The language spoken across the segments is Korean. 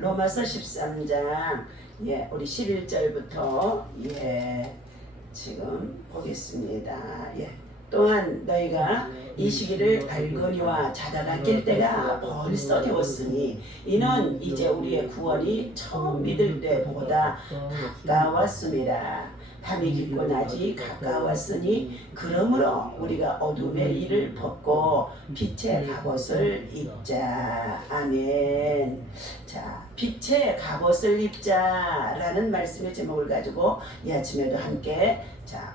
로마서 13장 우리 11절부터 지금 보겠습니다. 또한 너희가 이 시기를 알거니와 자다가 깰 때가 벌써 되었으니 이는 이제 우리의 구원이 처음 믿을 때보다 가까웠습니다. 밤이 깊고 낮이 가까웠으니 그러므로 우리가 어둠의 일을 벗고 빛의 갑옷을 입자. 아멘. 자, 빛의 갑옷을 입자라는 말씀의 제목을 가지고 이 아침에도 함께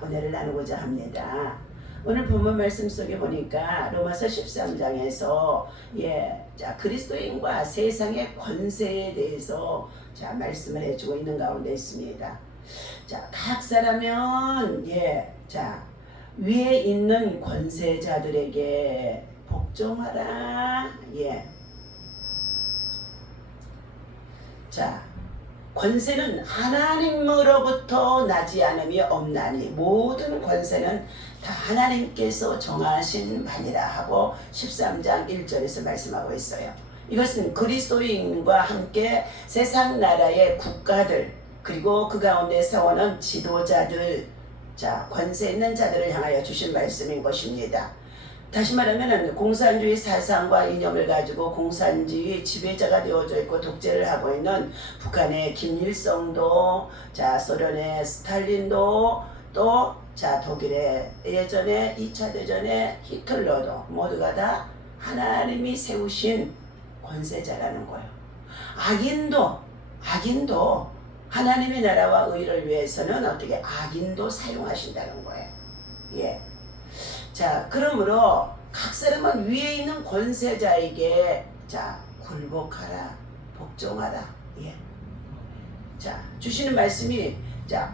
은혜를 나누고자 합니다. 오늘 본문 말씀 속에 보니까 로마서 13장에서 그리스도인과 세상의 권세에 대해서 말씀을 해주고 있는 가운데 있습니다. 각 사람은 위에 있는 권세자들에게 복종하라. 권세는 하나님으로부터 나지 않음이 없나니 모든 권세는 다 하나님께서 정하신 바니라 하고 13장 1절에서 말씀하고 있어요. 이것은 그리스도인과 함께 세상 나라의 국가들 그리고 그 가운데 세워놓은 지도자들, 권세 있는 자들을 향하여 주신 말씀인 것입니다. 다시 말하면 공산주의 사상과 이념을 가지고 공산주의 지배자가 되어져 있고 독재를 하고 있는 북한의 김일성도, 소련의 스탈린도, 또 독일의 예전에 2차 대전의 히틀러도 모두가 다 하나님이 세우신 권세자라는 거예요. 악인도 하나님의 나라와 의를 위해서는 어떻게 악인도 사용하신다는 거예요. 그러므로 각 사람은 위에 있는 권세자에게 굴복하라, 복종하라. 주시는 말씀이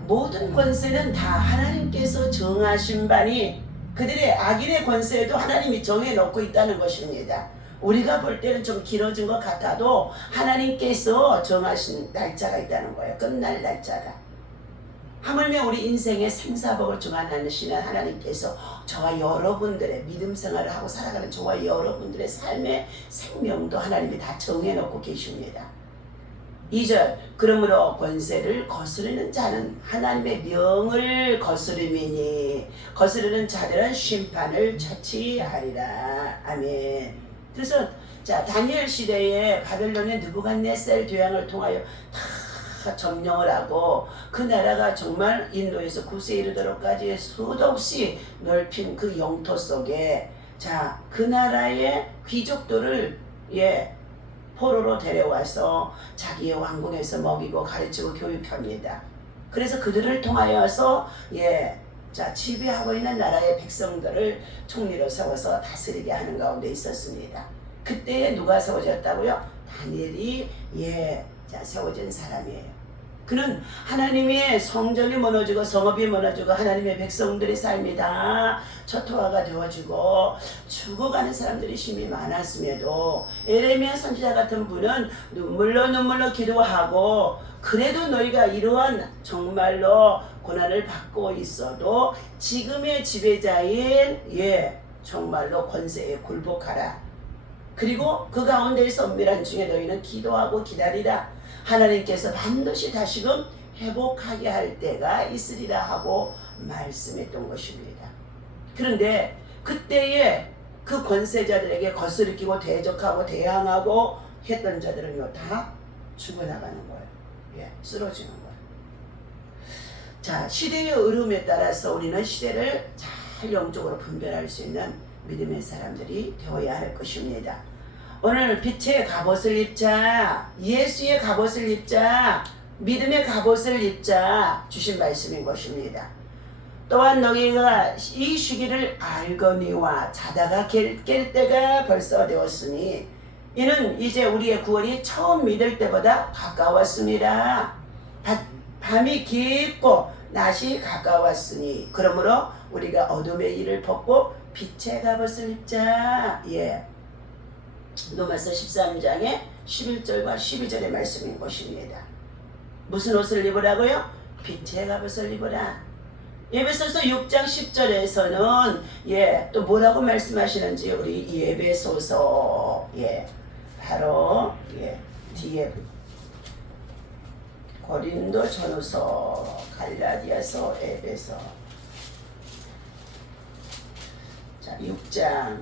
모든 권세는 다 하나님께서 정하신 바니 그들의 악인의 권세에도 하나님이 정해놓고 있다는 것입니다. 우리가 볼 때는 좀 길어진 것 같아도 하나님께서 정하신 날짜가 있다는 거예요. 끝날 날짜가. 하물며 우리 인생의 생사복을 정하시는 하나님께서 저와 여러분들의 믿음 생활을 하고 살아가는 저와 여러분들의 삶의 생명도 하나님이 다 정해놓고 계십니다. 2절 그러므로 권세를 거스르는 자는 하나님의 명을 거스름이니 거스르는 자들은 심판을 자취하리라. 아멘. 그래서 다니엘 시대에 바벨론의 느부갓네살 대왕을 통하여 다 점령을 하고 그 나라가 정말 인도에서 구세에 이르도록까지 수도 없이 넓힌 그 영토 속에 그 나라의 귀족들을 포로로 데려와서 자기의 왕궁에서 먹이고 가르치고 교육합니다. 그래서 그들을 통하여서 지배하고 있는 나라의 백성들을 총리로 세워서 다스리게 하는 가운데 있었습니다. 그때에 누가 세워졌다고요? 다니엘이 세워진 사람이에요. 그는 하나님의 성전이 무너지고 성읍이 무너지고 하나님의 백성들의 삶이 다 초토화가 되어지고 죽어가는 사람들이 심히 많았음에도 에레미야 선지자 같은 분은 눈물로 기도하고 그래도 너희가 이러한 정말로 고난을 받고 있어도 지금의 지배자인 정말로 권세에 굴복하라. 그리고 그 가운데에서 엄밀한 중에 너희는 기도하고 기다리라. 하나님께서 반드시 다시금 회복하게 할 때가 있으리라 하고 말씀했던 것입니다. 그런데 그때에 그 권세자들에게 거스르기고 대적하고 대항하고 했던 자들은요 다 죽어나가는 거예요. 쓰러지는 거예요. 시대의 흐름에 따라서 우리는 시대를 잘 영적으로 분별할 수 있는 믿음의 사람들이 되어야 할 것입니다. 오늘 빛의 갑옷을 입자, 예수의 갑옷을 입자, 믿음의 갑옷을 입자 주신 말씀인 것입니다. 또한 너희가 이 시기를 알거니와 자다가 깰 때가 벌써 되었으니 이는 이제 우리의 구원이 처음 믿을 때보다 가까웠습니다. 밤이 깊고 낮이 가까웠으니 그러므로 우리가 어둠의 일을 벗고 빛의 갑옷을 입자. 로마서 13장의 11절과 12절의 말씀인 것입니다. 무슨 옷을 입으라고요? 빛의 갑옷을 입으라. 에베소서 6장 10절에서는 또 뭐라고 말씀하시는지 우리 에베소서 바로 뒤에 고린도 전후서, 갈라디아서, 에베소. 자, 6장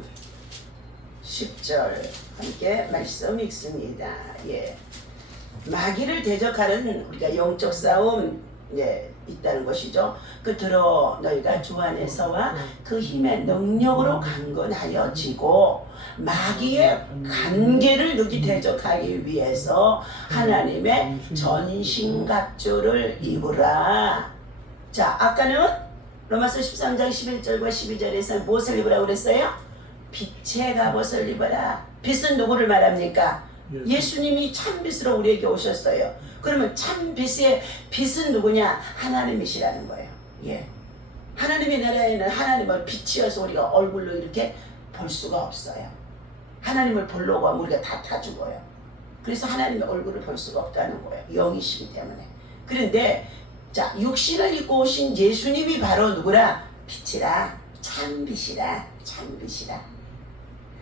10절 함께 말씀 읽습니다. 예. 마귀를 대적하는 우리가 영적 싸움 있다는 것이죠. 끝으로 너희가 주 안에서와 그 힘의 능력으로 강건하여 지고 마귀의 관계를 누기 대적하기 위해서 하나님의 전신갑주를 입으라. 자, 아까는 로마서 13장 11절과 12절에서 무엇을 입으라고 그랬어요? 빛의 갑옷을 입어라. 빛은 누구를 말합니까? 예수님이 참 빛으로 우리에게 오셨어요. 그러면 참 빛은 누구냐? 하나님이시라는 거예요. 예. 하나님의 나라에는 하나님을 빛이어서 우리가 얼굴로 이렇게 볼 수가 없어요. 하나님을 보려고 하면 우리가 다 죽어요. 그래서 하나님의 얼굴을 볼 수가 없다는 거예요. 영이시기 때문에. 그런데 자, 육신을 입고 오신 예수님이 바로 누구라? 빛이라. 참 빛이라. 참 빛이라.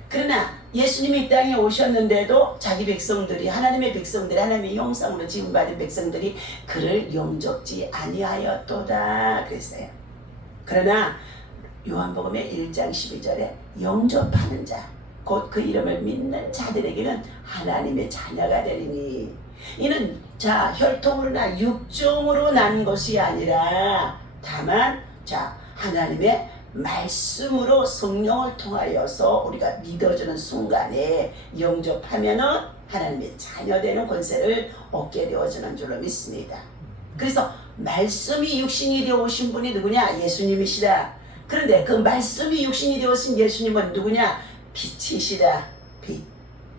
그러나 예수님이 이 땅에 오셨는데도 자기 백성들이, 하나님의 백성들이, 하나님의 형상으로 지음받은 백성들이 그를 영접지 아니하였도다 그랬어요. 그러나 요한복음의 1장 12절에 영접하는 자, 곧 그 이름을 믿는 자들에게는 하나님의 자녀가 되리니, 이는 자 혈통으로나 육종으로 난 것이 아니라 다만 자 하나님의 말씀으로 성령을 통하여서 우리가 믿어주는 순간에 영접하면은 하나님의 자녀되는 권세를 얻게 되어지는 줄로 믿습니다. 그래서 말씀이 육신이 되어 오신 분이 누구냐? 예수님이시다. 그런데 그 말씀이 육신이 되어 오신 예수님은 누구냐? 빛이시다. 빛.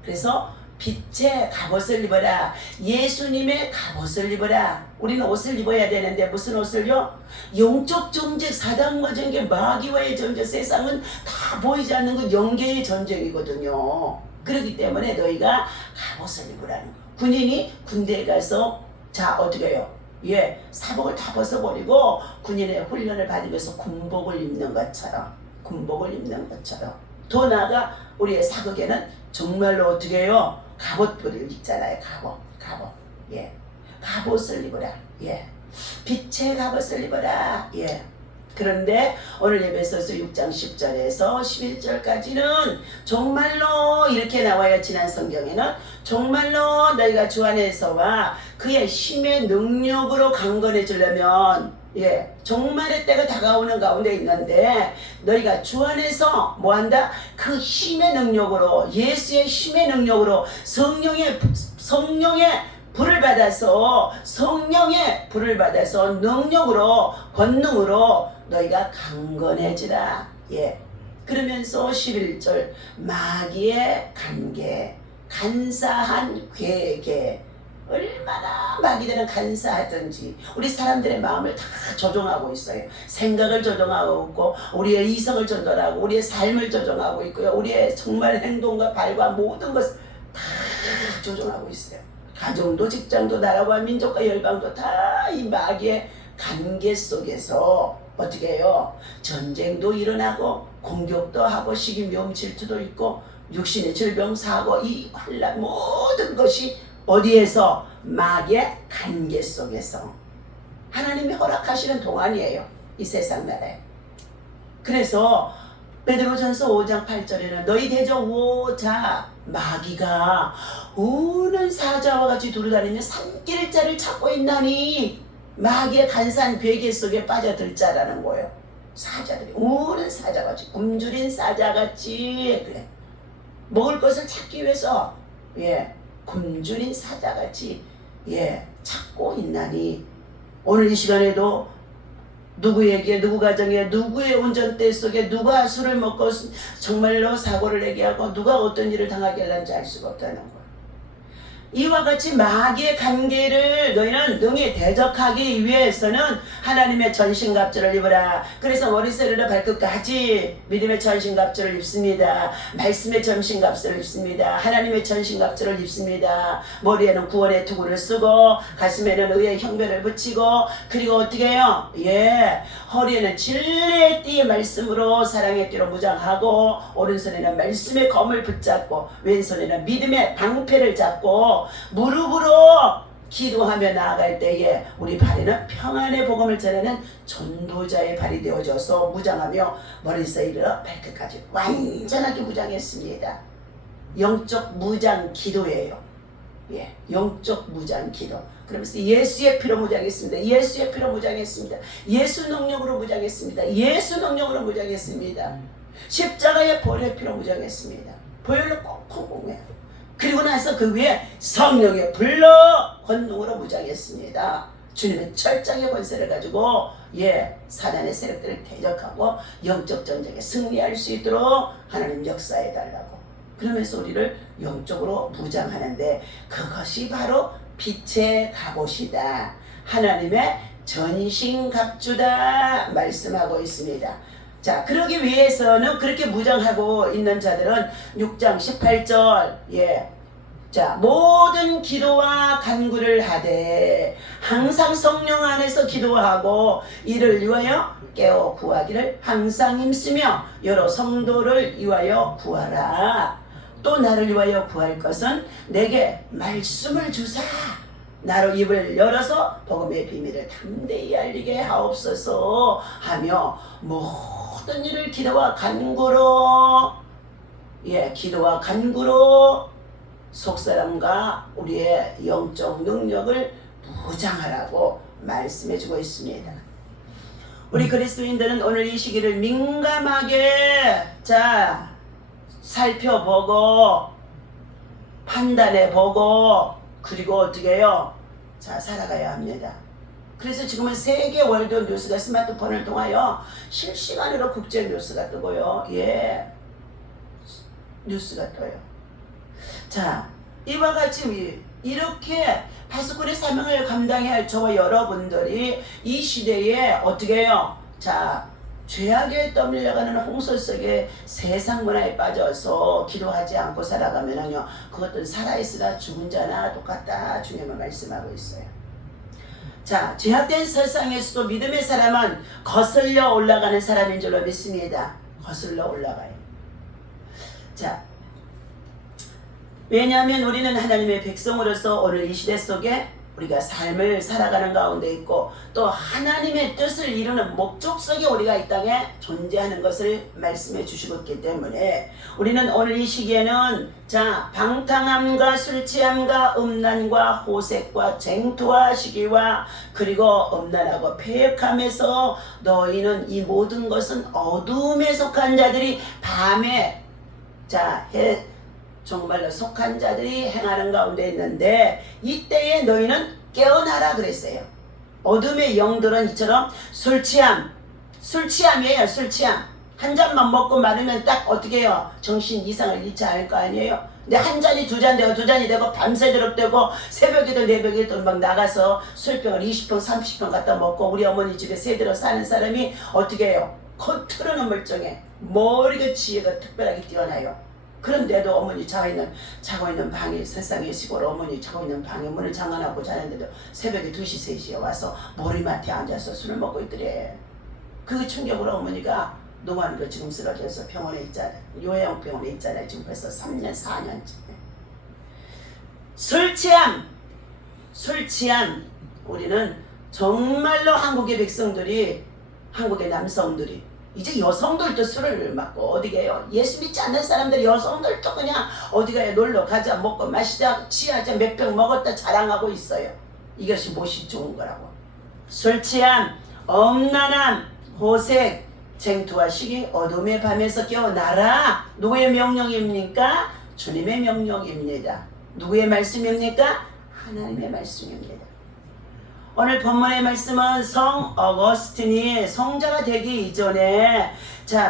그래서 빛의 갑옷을 입어라. 예수님의 갑옷을 입어라. 우리는 옷을 입어야 되는데 무슨 옷을요? 영적 정쟁, 사단과 전쟁, 마귀와의 전쟁, 세상은 다 보이지 않는 그 영계의 전쟁이거든요. 그렇기 때문에 너희가 갑옷을 입으라는 거. 군인이 군대에 가서 자 어떻게 해요? 예, 사복을 다 벗어버리고 군인의 훈련을 받으면서 군복을 입는 것처럼, 군복을 입는 것처럼. 더 나아가 우리의 사극에는 정말로 어떻게 해요? 갑옷을 입잖아요. 갑옷. 예. 갑옷을 입어라. 예. 빛의 갑옷을 입어라. 예. 그런데 오늘 에베소서 6장 10절에서 11절까지는 정말로 이렇게 나와요. 지난 성경에는 정말로 너희가 주 안에서와 그의 힘의 능력으로 강건해지려면 예, 종말의 때가 다가오는 가운데 있는데 너희가 주 안에서 뭐한다? 그 힘의 능력으로, 예수의 힘의 능력으로 성령의 불을 받아서, 성령의 불을 받아서 능력으로, 권능으로 너희가 강건해지라. 예. 그러면서 11절 마귀의 관계, 간사한 괴계, 얼마나 마귀들은 간사하든지 우리 사람들의 마음을 다 조종하고 있어요. 생각을 조종하고 있고 우리의 이성을 조종하고 우리의 삶을 조종하고 있고요. 우리의 정말 행동과 발과 모든 것을 다 조종하고 있어요. 가정도 직장도 나라와 민족과 열방도 다 이 마귀의 관계 속에서 어떻게 해요? 전쟁도 일어나고 공격도 하고 시기미움 질투도 있고 육신의 질병 사고 이 환난 모든 것이 어디에서? 마귀의 관계 속에서. 하나님이 허락하시는 동안이에요. 이 세상 나라에. 그래서 베드로전서 5장 8절에는 너희 대적 오자 마귀가 우는 사자와 같이 두루다니며 삼킬 자를 찾고 있나니 마귀의 간사한 괴계 속에 빠져들 자라는 거예요. 사자들이 우는 사자같이, 굶주린 사자같이, 그래. 먹을 것을 찾기 위해서 예, 굶주린 사자같이 예, 찾고 있나니 오늘 이 시간에도 누구에게, 누구 가정에, 누구의 운전대 속에 누가 술을 먹고 정말로 사고를 내게 하고 누가 어떤 일을 당하게 할는지 알 수가 없다는 거예요. 이와 같이 마귀의 관계를 너희는 능히 대적하기 위해서는 하나님의 전신갑주를 입어라. 그래서 머리서리로 발끝까지 믿음의 전신갑주를 입습니다. 말씀의 전신갑주를 입습니다. 하나님의 전신갑주를 입습니다. 머리에는 구원의 투구를 쓰고 가슴에는 의의 형배를 붙이고 그리고 어떻게 해요? 예, 허리에는 진리의 띠의 말씀으로 사랑의 띠로 무장하고 오른손에는 말씀의 검을 붙잡고 왼손에는 믿음의 방패를 잡고 무릎으로 기도하며 나아갈 때에 우리 발에는 평안의 복음을 전하는 전도자의 발이 되어져서 무장하며 머리에서 이르러 발끝까지 완전하게 무장했습니다. 영적 무장 기도예요. 예, 영적 무장 기도. 그러면서 예수의 피로 무장했습니다. 예수의 피로 무장했습니다. 예수 능력으로 무장했습니다. 예수 능력으로 무장했습니다. 십자가의 보혈의 피로 무장했습니다. 보혈로 꽁꽁 꽁해요. 그리고 나서 그 위에 성령의 불로 권능으로 무장했습니다. 주님의 철장의 권세를 가지고 사단의 세력들을 대적하고 영적 전쟁에 승리할 수 있도록 하나님 역사해 달라고. 그러면서 우리를 영적으로 무장하는데 그것이 바로 빛의 갑옷이다. 하나님의 전신갑주다 말씀하고 있습니다. 자, 그러기 위해서는 그렇게 무장하고 있는 자들은 6장 18절 자, 모든 기도와 간구를 하되 항상 성령 안에서 기도하고 이를 위하여 깨어 구하기를 항상 힘쓰며 여러 성도를 위하여 구하라. 또 나를 위하여 구할 것은 내게 말씀을 주사 나로 입을 열어서 복음의 비밀을 담대히 알리게 하옵소서 하며 모든 일을 기도와 간구로 기도와 간구로 속사람과 우리의 영적 능력을 무장하라고 말씀해주고 있습니다. 우리 그리스도인들은 오늘 이 시기를 민감하게 살펴보고 판단해보고 그리고 어떻게 해요? 살아가야 합니다. 그래서 지금은 세계 월드 뉴스가 스마트폰을 통하여 실시간으로 국제 뉴스가 뜨고요. 뉴스가 떠요. 자, 이와 같이 이렇게 파수꾼의 사명을 감당해야 할 저와 여러분들이 이 시대에 어떻게 해요? 죄악에 떠밀려가는 홍수 속에 세상 문화에 빠져서 기도하지 않고 살아가면요, 그것도 살아있으나 죽은 자나 똑같다. 주님은 말씀하고 있어요. 자, 죄악된 세상에서도 믿음의 사람은 거슬려 올라가는 사람인 줄로 믿습니다. 거슬러 올라가요. 자, 왜냐하면 우리는 하나님의 백성으로서 오늘 이 시대 속에 우리가 삶을 살아가는 가운데 있고 또 하나님의 뜻을 이루는 목적 속에 우리가 이 땅에 존재하는 것을 말씀해 주시고 있기 때문에 우리는 오늘 이 시기에는 방탕함과 술취함과 음란과 호색과 쟁투와 시기와 그리고 음란하고 패역함에서 너희는 이 모든 것은 어둠에 속한 자들이 밤에 정말로 속한 자들이 행하는 가운데 있는데 이때에 너희는 깨어나라 그랬어요. 어둠의 영들은 이처럼 술취함이에요. 술취함. 한 잔만 먹고 마르면 딱 어떻게 해요? 정신 이상을 잃지 않을 거 아니에요. 근데 한 잔이 두 잔 되고 두 잔이 되고 밤새도록 되고 새벽에도 새벽에도 막 나가서 술병을 20병 30병 갖다 먹고 우리 어머니 집에 새들어 사는 사람이 어떻게 해요? 겉으로는 멀쩡해. 머리가 지혜가 특별하게 뛰어나요. 그런데도 어머니 자고 있는 방에 세상에 시골 어머니 자고 있는 방에 문을 잠가놓고 자는데도 새벽에 2시 3시에 와서 머리맡에 앉아서 술을 먹고 있더래. 그 충격으로 어머니가 노안으로 지금 쓰러져서 병원에 있잖아요. 요양병원에 있잖아요. 지금 벌써 3년 4년째. 술취함. 우리는 정말로 한국의 백성들이 한국의 남성들이 이제 여성들도 술을 맞고 어디 가요? 예수 믿지 않는 사람들 여성들도 그냥 어디 가요? 놀러 가자 먹고 마시자 취하자 몇 병 먹었다 자랑하고 있어요. 이것이 무엇이 좋은 거라고. 술취함, 음란함, 호색, 쟁투와 시기, 어둠의 밤에서 깨어나라. 누구의 명령입니까? 주님의 명령입니다. 누구의 말씀입니까? 하나님의 말씀입니다. 오늘 본문의 말씀은 성 어거스틴이 성자가 되기 이전에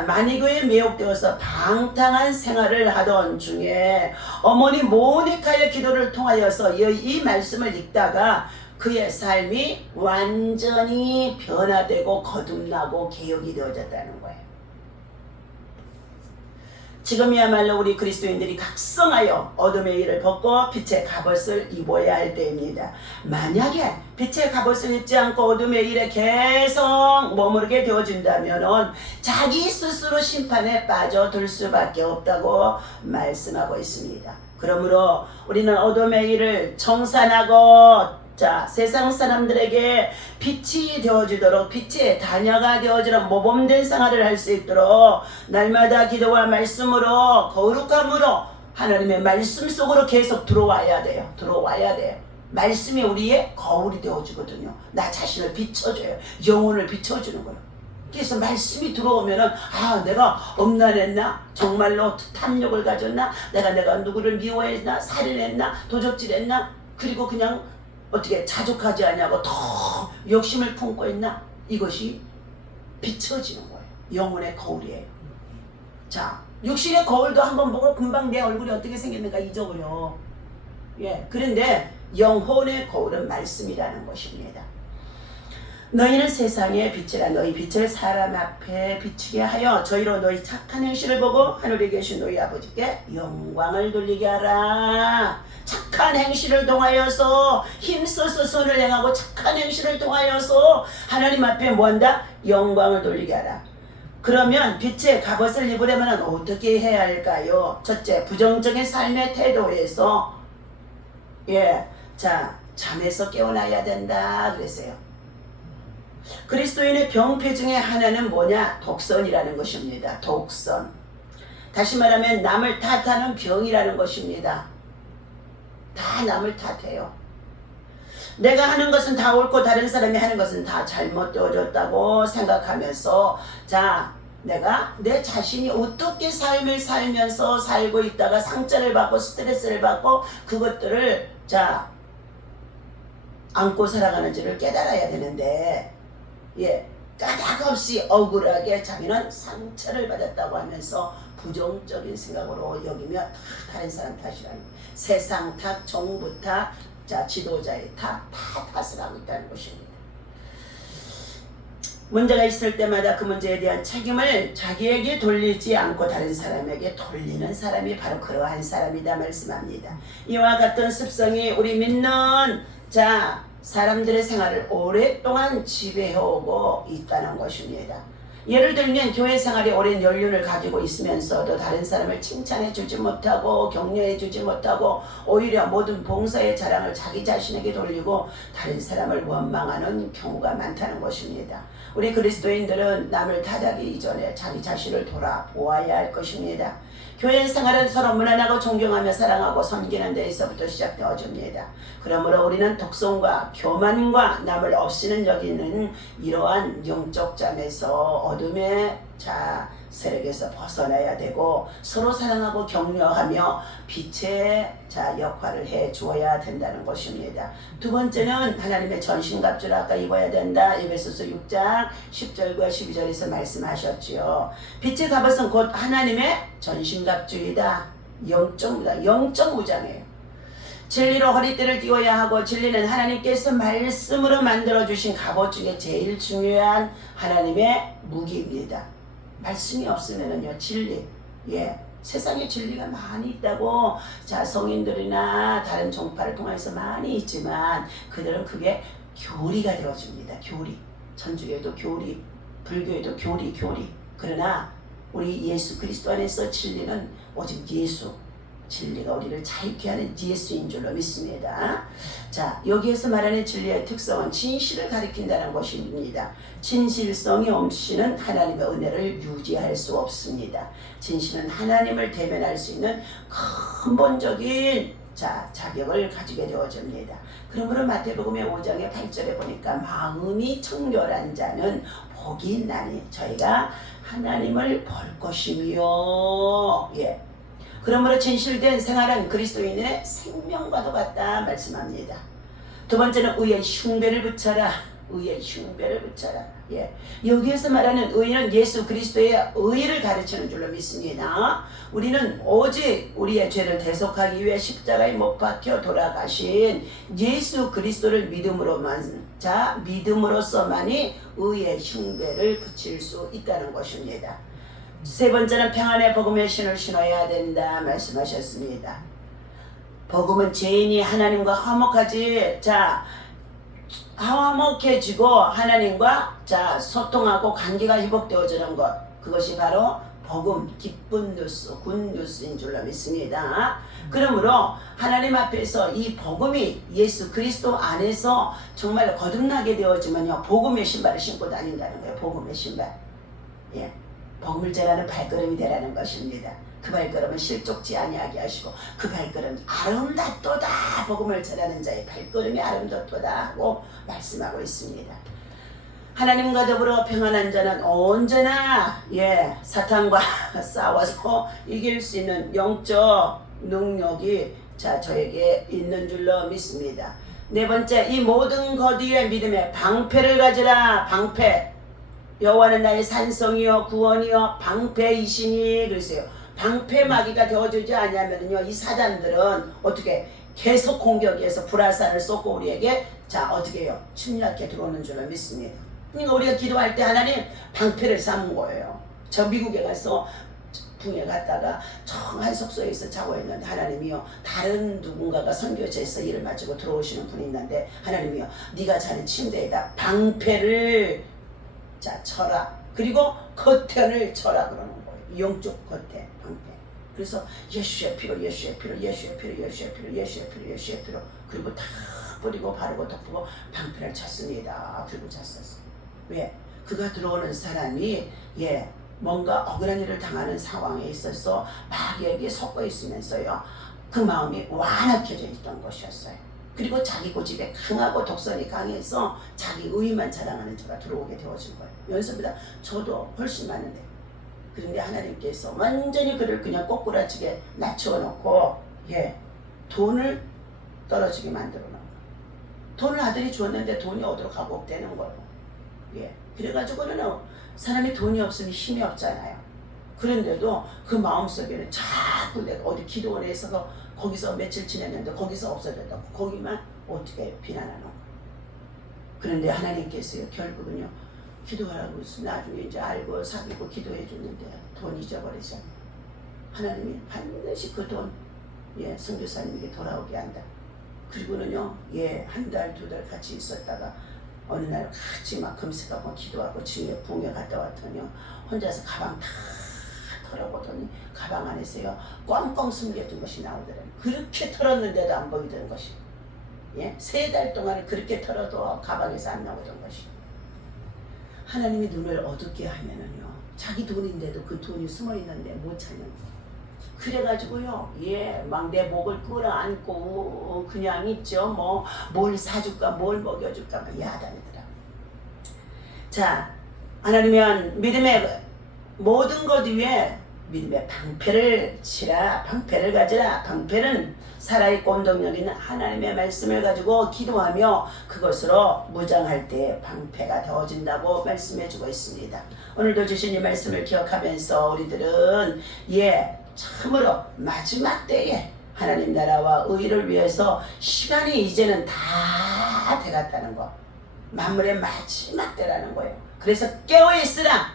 만이교에 매혹되어서 방탕한 생활을 하던 중에 어머니 모니카의 기도를 통하여서 이 말씀을 읽다가 그의 삶이 완전히 변화되고 거듭나고 개혁이 되어졌다는 거예요. 지금이야말로 우리 그리스도인들이 각성하여 어둠의 일을 벗고 빛의 갑옷을 입어야 할 때입니다. 만약에 빛의 갑옷을 입지 않고 어둠의 일에 계속 머무르게 되어진다면 자기 스스로 심판에 빠져들 수밖에 없다고 말씀하고 있습니다. 그러므로 우리는 어둠의 일을 청산하고 자, 세상 사람들에게 빛이 되어주도록, 빛의 자녀가 되어주는 모범된 생활을 할 수 있도록 날마다 기도와 말씀으로, 거룩함으로 하나님의 말씀 속으로 계속 들어와야 돼요. 들어와야 돼요. 말씀이 우리의 거울이 되어주거든요. 나 자신을 비춰줘요. 영혼을 비춰주는 거예요. 그래서 말씀이 들어오면은, 아, 내가 엄란했나? 정말로 탐욕을 가졌나? 내가 누구를 미워했나? 살인했나? 도적질했나? 그리고 그냥 어떻게 자족하지 않냐고 더 욕심을 품고 있나? 이것이 비춰지는 거예요. 영혼의 거울이에요. 자, 육신의 거울도 한번 보고 금방 내 얼굴이 어떻게 생겼는가 잊어버려. 예, 그런데 영혼의 거울은 말씀이라는 것입니다. 너희는 세상의 빛이라. 너희 빛을 사람 앞에 비추게 하여 저희로 너희 착한 행실을 보고 하늘에 계신 너희 아버지께 영광을 돌리게 하라. 착한 행실을 통하여서 힘써서 선을 행하고 착한 행실을 통하여서 하나님 앞에 뭐한다? 영광을 돌리게 하라. 그러면 빛의 갑옷을 입으려면 어떻게 해야 할까요? 첫째, 부정적인 삶의 태도에서 잠에서 깨어나야 된다 그랬어요. 그리스도인의 병폐 중에 하나는 뭐냐? 독선이라는 것입니다. 독선. 다시 말하면 남을 탓하는 병이라는 것입니다. 다 남을 탓해요. 내가 하는 것은 다 옳고 다른 사람이 하는 것은 다 잘못되어졌다고 생각하면서 내가 내 자신이 어떻게 삶을 살면서 살고 있다가 상처를 받고 스트레스를 받고 그것들을 안고 살아가는지를 깨달아야 되는데 까닭없이 억울하게 자기는 상처를 받았다고 하면서 부정적인 생각으로 여기며 다른 사람 탓이라는 거예요. 세상 탓, 정부 탓, 지도자의 탓, 다 탓을 하고 있다는 것입니다. 문제가 있을 때마다 그 문제에 대한 책임을 자기에게 돌리지 않고 다른 사람에게 돌리는 사람이 바로 그러한 사람이다 말씀합니다. 이와 같은 습성이 우리 믿는 사람들의 생활을 오랫동안 지배해오고 있다는 것입니다. 예를 들면 교회 생활에 오랜 연륜을 가지고 있으면서도 다른 사람을 칭찬해 주지 못하고 격려해 주지 못하고 오히려 모든 봉사의 자랑을 자기 자신에게 돌리고 다른 사람을 원망하는 경우가 많다는 것입니다. 우리 그리스도인들은 남을 탓하기 이전에 자기 자신을 돌아보아야 할 것입니다. 교회 생활은 서로 무난하고 존경하며 사랑하고 섬기는 데에서부터 시작되어집니다. 그러므로 우리는 독선과 교만과 남을 없이는 여기는 이러한 영적 잠에서 어둠의 세력에서 벗어나야 되고 서로 사랑하고 격려하며 빛의 역할을 해 주어야 된다는 것입니다. 두 번째는 하나님의 전신갑주를 아까 입어야 된다. 에베소서 6장 10절과 12절에서 말씀하셨지요. 빛의 갑옷은 곧 하나님의 전신갑주이다. 영적 무장이에요. 진리로 허리띠를 띄워야 하고 진리는 하나님께서 말씀으로 만들어주신 갑옷 중에 제일 중요한 하나님의 무기입니다. 말씀이 없으면은요, 진리. 세상에 진리가 많이 있다고 성인들이나 다른 종파를 통해서 많이 있지만 그들은 그게 교리가 되어집니다. 교리. 천주교에도 교리, 불교에도 교리. 그러나 우리 예수 그리스도 안에서 진리는 오직 예수. 진리가 우리를 자유케 하는 예수인 줄로 믿습니다. 여기에서 말하는 진리의 특성은 진실을 가리킨다는 것입니다. 진실성이 없이는 하나님의 은혜를 유지할 수 없습니다. 진실은 하나님을 대면할 수 있는 근본적인 자격을 가지게 되어집니다. 그러므로 마태복음의 5장의 8절에 보니까 마음이 청결한 자는 복이 있나니 저희가 하나님을 볼 것이며 그러므로 진실된 생활은 그리스도인의 생명과도 같다 말씀합니다. 두 번째는 의의 흉배를 붙여라. 의의 흉배를 붙여라. 여기에서 말하는 의는 예수 그리스도의 의를 가르치는 줄로 믿습니다. 우리는 오직 우리의 죄를 대속하기 위해 십자가에 못 박혀 돌아가신 예수 그리스도를 믿음으로서만이 의의 흉배를 붙일 수 있다는 것입니다. 세 번째는 평안의 복음의 신을 신어야 된다 말씀하셨습니다. 복음은 죄인이 하나님과 화목해지고 하나님과 소통하고 관계가 회복되어지는 것, 그것이 바로 복음, 기쁜 뉴스, 굿 뉴스인 줄로 믿습니다. 그러므로 하나님 앞에서 이 복음이 예수 그리스도 안에서 정말 거듭나게 되어지면요, 복음의 신발을 신고 다닌다는 거예요. 복음의 신발. 예, 복음을 전하는 발걸음이 되라는 것입니다. 그 발걸음은 실족지 아니하게 하시고 그 발걸음이 아름답도다. 복음을 전하는 자의 발걸음이 아름답도다 하고 말씀하고 있습니다. 하나님과 더불어 평안한 자는 언제나 사탄과 싸워서 이길 수 있는 영적 능력이 저에게 있는 줄로 믿습니다. 네 번째, 이 모든 것 위에 믿음의 방패를 가지라. 방패. 여호와는 나의 산성이요 구원이요 방패이시니 그랬어요. 방패 마귀가 되어주지 않냐면요, 이 사단들은 어떻게 계속 공격해서 불화살을 쏟고 우리에게 어떻게 해요? 침략해 들어오는 줄로 믿습니다. 그러니까 우리가 기도할 때 하나님 방패를 삼은 거예요. 저 미국에 가서 붕에 갔다가 정한 숙소에서 자고 있는데 하나님이요, 다른 누군가가 선교지에서 일을 마치고 들어오시는 분이 있는데 하나님이요, 네가 자는 침대에다 방패를 쳐라. 그리고 커튼을 쳐라 그러는 거예요. 영적 커튼, 방패. 그래서 예수의 피로, 예수의 피로, 예수의 피로, 예수의 피로, 예수의 피로, 예수의 피로. 그리고 다 뿌리고 바르고 덮고 방패를 쳤습니다. 그리고 잤었어요. 왜? 그가 들어오는 사람이 뭔가 억울한 일을 당하는 상황에 있어서 마귀에게 섞여 있으면서요, 그 마음이 완악해져 있던 것이었어요. 그리고 자기 고집에 강하고 독선이 강해서 자기 의의만 자랑하는 자가 들어오게 되어진 거예요. 연습보다 저도 훨씬 많은데, 그런데 하나님께서 완전히 그를 그냥 꼬꾸라지게 낮춰놓고 돈을 떨어지게 만들어 놓은 거예요. 돈을 아들이 주었는데 돈이 어디로 가고 없다는 거예요. 그래가지고는 사람이 돈이 없으면 힘이 없잖아요. 그런데도 그 마음속에는 자꾸 내가 어디 기도원에서 거기서 며칠 지냈는데 거기서 없어졌다고 거기만 어떻게 비난하는 거예요. 그런데 하나님께서요, 결국은요, 기도하라고 해서 나중에 이제 알고 사귀고 기도해 줬는데 돈 잊어버리잖아요. 하나님이 반드시 그 돈 선교사님에게 돌아오게 한다. 그리고는요, 한 달, 두 달 같이 있었다가 어느 날 같이 막 금식하고 기도하고 징에 붕에 갔다 왔더니요, 혼자서 가방 다 털어보더니 가방 안에서요 꽝꽝 숨겨진 것이 나오더라고요. 그렇게 털었는데도 안 보이던 것이, 3달 동안 그렇게 털어도 가방에서 안 나오던 것이. 하나님이 눈을 어둡게 하면은요, 자기 돈인데도 그 돈이 숨어 있는데 못 찾는 거예요. 그래가지고요, 막 내 목을 끌어안고 그냥 있죠. 뭘 사줄까, 뭘 먹여줄까, 막 야단이더라. 자, 하나님은 믿음의 모든 것 위에 믿음의 방패를 치라. 방패를 가지라. 방패는 살아있고 운동력 있는 하나님의 말씀을 가지고 기도하며 그것으로 무장할 때 방패가 되어진다고 말씀해주고 있습니다. 오늘도 주신 이 말씀을 기억하면서 우리들은 참으로 마지막 때에 하나님 나라와 의를 위해서 시간이 이제는 다 돼갔다는 거, 만물의 마지막 때라는 거예요. 그래서 깨어있으라,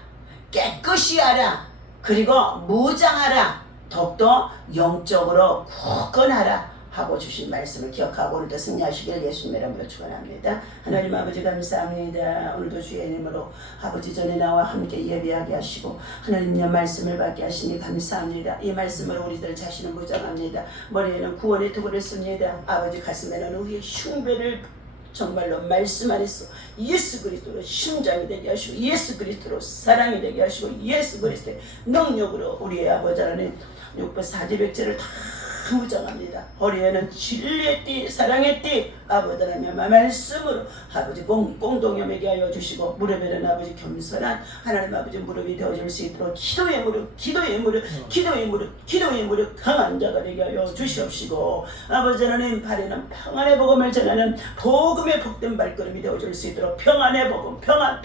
깨끗이 하라, 그리고 무장하라, 더욱더 영적으로 굳건하라 하고 주신 말씀을 기억하고 오늘도 승리하시길 예수님의 이름으로 축원합니다. 하나님 아버지 감사합니다. 오늘도 주의 이름으로 아버지 전에 나와 함께 예배하게 하시고 하나님의 말씀을 받게 하시니 감사합니다. 이 말씀으로 우리들 자신을 무장합니다. 머리에는 구원의 도구를 씁니다. 아버지 가슴에는 우리의 흉배를 정말로 말씀 안에서 예수 그리스도로 심장이 되게 하시고 예수 그리스도로 사랑이 되게 하시고 예수 그리스도의 능력으로 우리의 아버지 하나님 육부 사지백제를 다 무장합니다. 허리에는 진리의 띠, 사랑의 띠, 아버지 하나님의 말씀으로 아버지 공동염에게 하여 주시고 무릎에는 아버지 겸손한 하나님 아버지 무릎이 되어줄 수 있도록 기도의 무릎, 기도의 무릎, 기도의 무릎, 기도의 무릎 강한 자가 되게 하여 주시옵시고 아버지 하나님 발에는 평안의 복음을 전하는 복음의 복된 발걸음이 되어줄 수 있도록 평안의 복음, 평안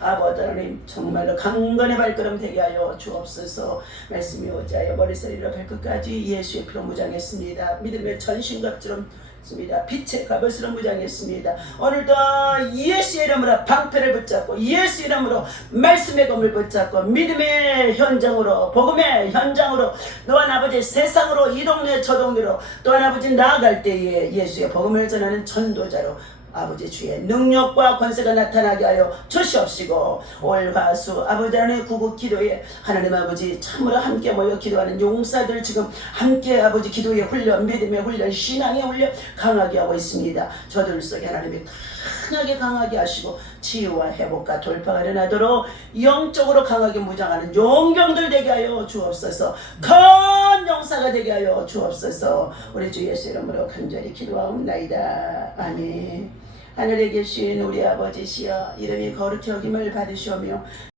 아버지 하나님 정말로 강건의 발걸음 되게 하여 주옵소서. 말씀이 오자여 머리서리로 발끝까지 예수의 피로 무장했습니다. 믿음의 전신갑주로 습니다. 빛의 갑옷으로 무장했습니다. 오늘도 예수의 이름으로 방패를 붙잡고 예수의 이름으로 말씀의 검을 붙잡고 믿음의 현장으로 복음의 현장으로 또한 아버지 세상으로 이 동네 저 동네로 또한 아버지 나아갈 때에 예수의 복음을 전하는 전도자로 아버지 주의 능력과 권세가 나타나게 하여 주시옵시고 올화수 아버지 하나님의 구국 기도에 하나님 아버지 참으로 함께 모여 기도하는 용사들 지금 함께 아버지 기도의 훈련, 믿음의 훈련, 신앙의 훈련 강하게 하고 있습니다. 저들 속에 하나님이 강하게 하시고 치유와 회복과 돌파가 일어나도록 영적으로 강하게 무장하는 용병들 되게 하여 주옵소서. 큰 용사가 되게 하여 주옵소서. 우리 주 예수 이름으로 간절히 기도하옵나이다. 아멘. 하늘에 계신 우리 아버지시여 이름이 거룩히 여김을 받으시오며